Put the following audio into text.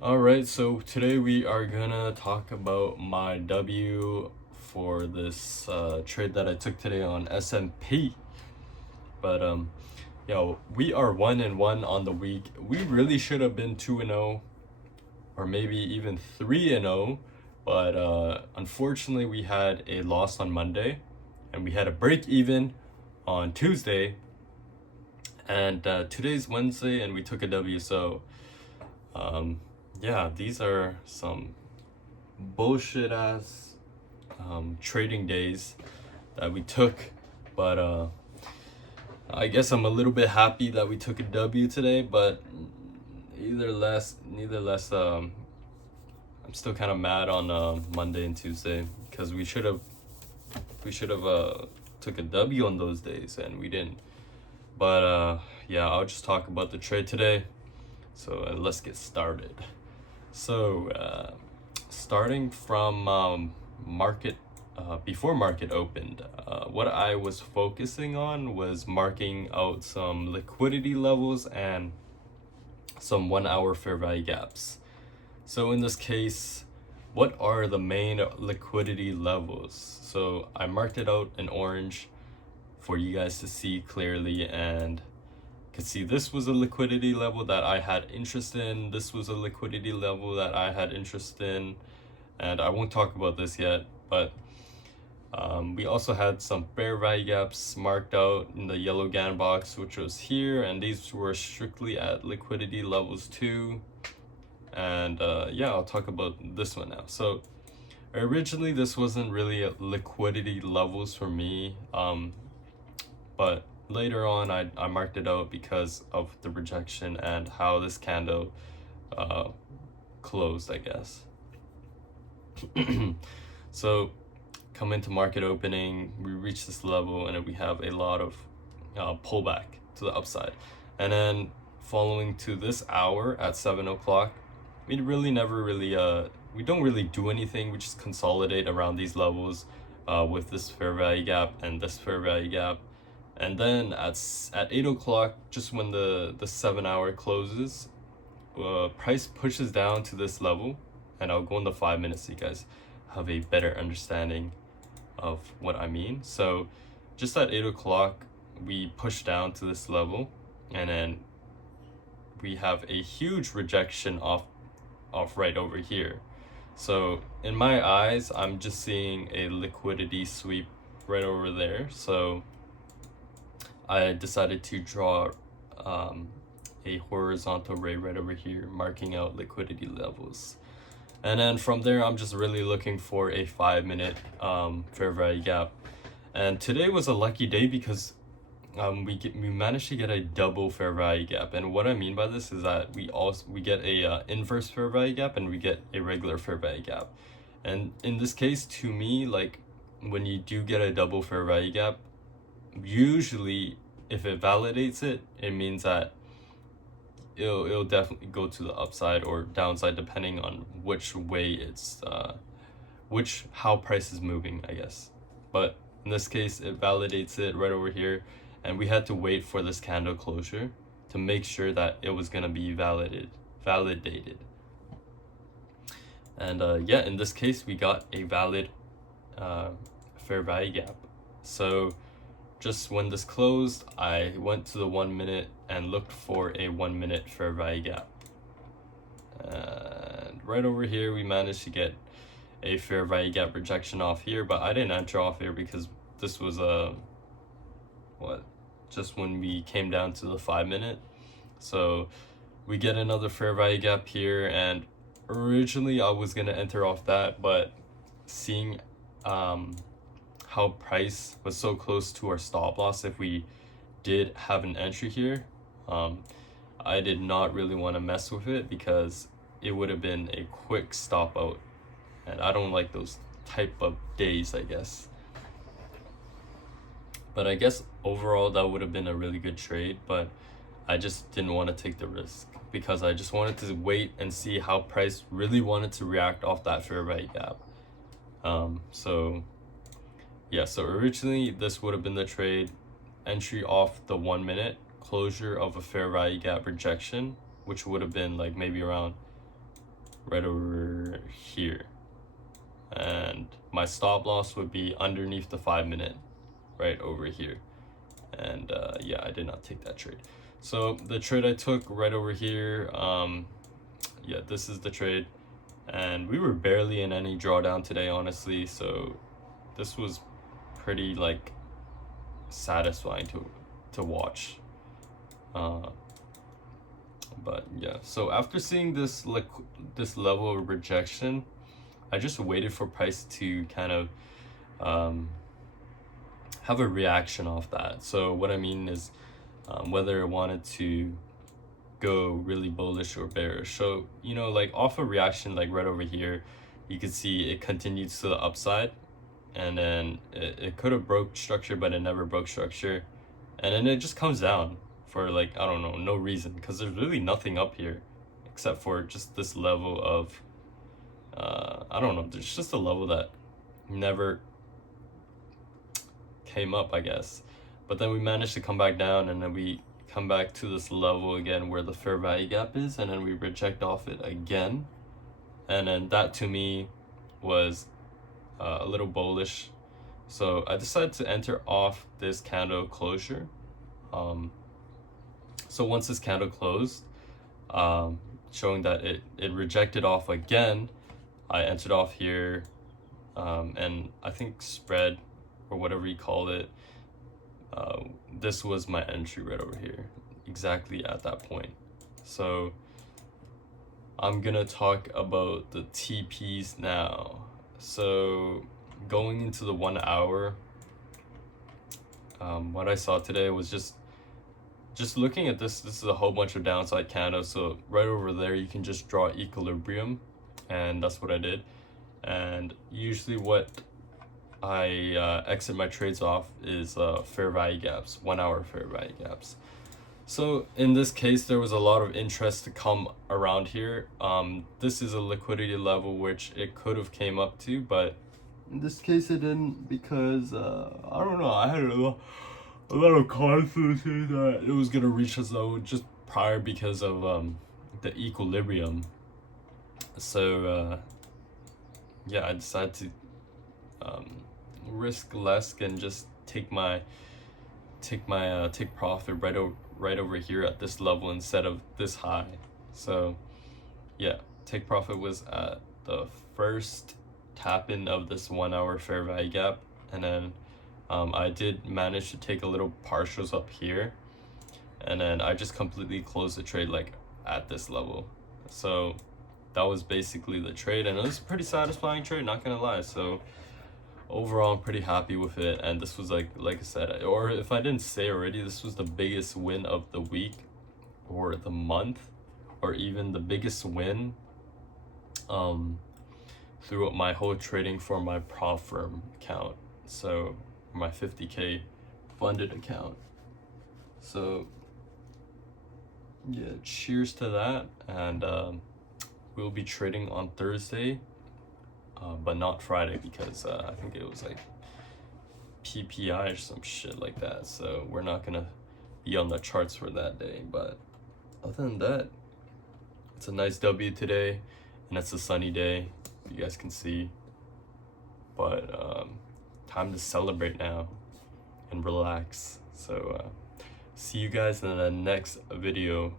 Alright, so today we are gonna talk about my W for this trade that I took today on S&P. But we are 1-1 on the week. We really should have been 2-0 or maybe even 3-0, but unfortunately we had a loss on Monday and we had a break even on Tuesday. And today's Wednesday and we took a W, so these are some bullshit ass trading days that we took, but I guess I'm a little bit happy that we took a W today, but neither less I'm still kind of mad on Monday and Tuesday because we should have took a W on those days and we didn't. But I'll just talk about the trade today. So let's get started. So starting from market before market opened, what I was focusing on was marking out some liquidity levels and some 1 hour fair value gaps. So in this case, what are the main liquidity levels? So I marked it out in orange for you guys to see clearly, and could see this was a liquidity level that I had interest in, this was a liquidity level that I had interest in, and I won't talk about this yet, but we also had some fair value gaps marked out in the yellow GAN box, which was here, and these were strictly at liquidity levels 2. And I'll talk about this one now. So originally this wasn't really liquidity levels for me, but later on I marked it out because of the rejection and how this candle closed, I guess. So come into market opening, we reach this level and then we have a lot of pullback to the upside, and then following to this hour at 7 o'clock, we really never really we don't really do anything. We just consolidate around these levels with this fair value gap and this fair value gap. And then at 8 o'clock, just when the 7 hour closes, price pushes down to this level, and I'll go in the 5 minutes so you guys have a better understanding of what I mean. So just at 8 o'clock, we push down to this level, and then we have a huge rejection off right over here. So in my eyes, I'm just seeing a liquidity sweep right over there. So I decided to draw a horizontal ray right over here, marking out liquidity levels. And then from there, I'm just really looking for a 5 minute fair value gap. And today was a lucky day because we managed to get a double fair value gap. And what I mean by this is that we get a inverse fair value gap and we get a regular fair value gap. And in this case, to me, like when you do get a double fair value gap, usually if it validates it, it means that it'll definitely go to the upside or downside depending on which way it's how price is moving, I guess. But in this case, it validates it right over here, and we had to wait for this candle closure to make sure that it was gonna be validated. And in this case, we got a valid fair value gap. So just when this closed, I went to the 1 minute and looked for a 1 minute fair value gap. And right over here, we managed to get a fair value gap rejection off here, but I didn't enter off here because this was just when we came down to the 5 minute. So we get another fair value gap here, and originally I was gonna enter off that, but seeing how price was so close to our stop loss, if we did have an entry here, I did not really want to mess with it because it would have been a quick stop out, and I don't like those type of days, I guess. But I guess overall that would have been a really good trade, but I just didn't want to take the risk because I just wanted to wait and see how price really wanted to react off that fair value gap. So originally this would have been the trade: entry off the 1 minute, closure of a fair value gap rejection, which would have been like maybe around right over here, and my stop loss would be underneath the 5-minute right over here. And yeah, I did not take that trade. So the trade I took right over here, yeah, this is the trade, and we were barely in any drawdown today, honestly, so this was pretty like satisfying to watch. But yeah, so after seeing this level of rejection, I just waited for price to kind of have a reaction off that. So what I mean is whether it wanted to go really bullish or bearish. So, you know, like off a reaction like right over here, you can see it continues to the upside, and then it could have broke structure, but it never broke structure, and then it just comes down for like, I don't know, no reason, because there's really nothing up here except for just this level of I don't know, there's just a level that never came up, I guess. But then we managed to come back down, and then we come back to this level again where the fair value gap is, and then we reject off it again. And then that to me was a little bullish, so I decided to enter off this candle closure. So once this candle closed, showing that it rejected off again, I entered off here, and I think spread or whatever you call it, this was my entry right over here, exactly at that point. So I'm gonna talk about the TPs now. So going into the 1 hour, what I saw today was just looking at this is a whole bunch of downside candles. So right over there, you can just draw equilibrium, and that's what I did. And usually what I exit my trades off is fair value gaps, 1 hour fair value gaps. So in this case, there was a lot of interest to come around here. This is a liquidity level which it could have came up to, but in this case it didn't, because I don't know, I had a lot of confidence that it was gonna reach this level just prior because of the equilibrium. So yeah, I decided to risk less and just take profit right over here at this level instead of this high. So yeah, take profit was at the first tap in of this 1 hour fair value gap, and then I did manage to take a little partials up here, and then I just completely closed the trade like at this level. So that was basically the trade, and it was a pretty satisfying trade, not gonna lie. So overall, I'm pretty happy with it, and this was like I said, or if I didn't say already, this was the biggest win of the week or the month, or even the biggest win throughout my whole trading for my prop firm account, so my 50K funded account. So yeah, cheers to that. And we'll be trading on Thursday, but not Friday, because I think it was like PPI or some shit like that, so we're not gonna be on the charts for that day. But other than that, it's a nice W today, and it's a sunny day, you guys can see. But time to celebrate now and relax. So see you guys in the next video.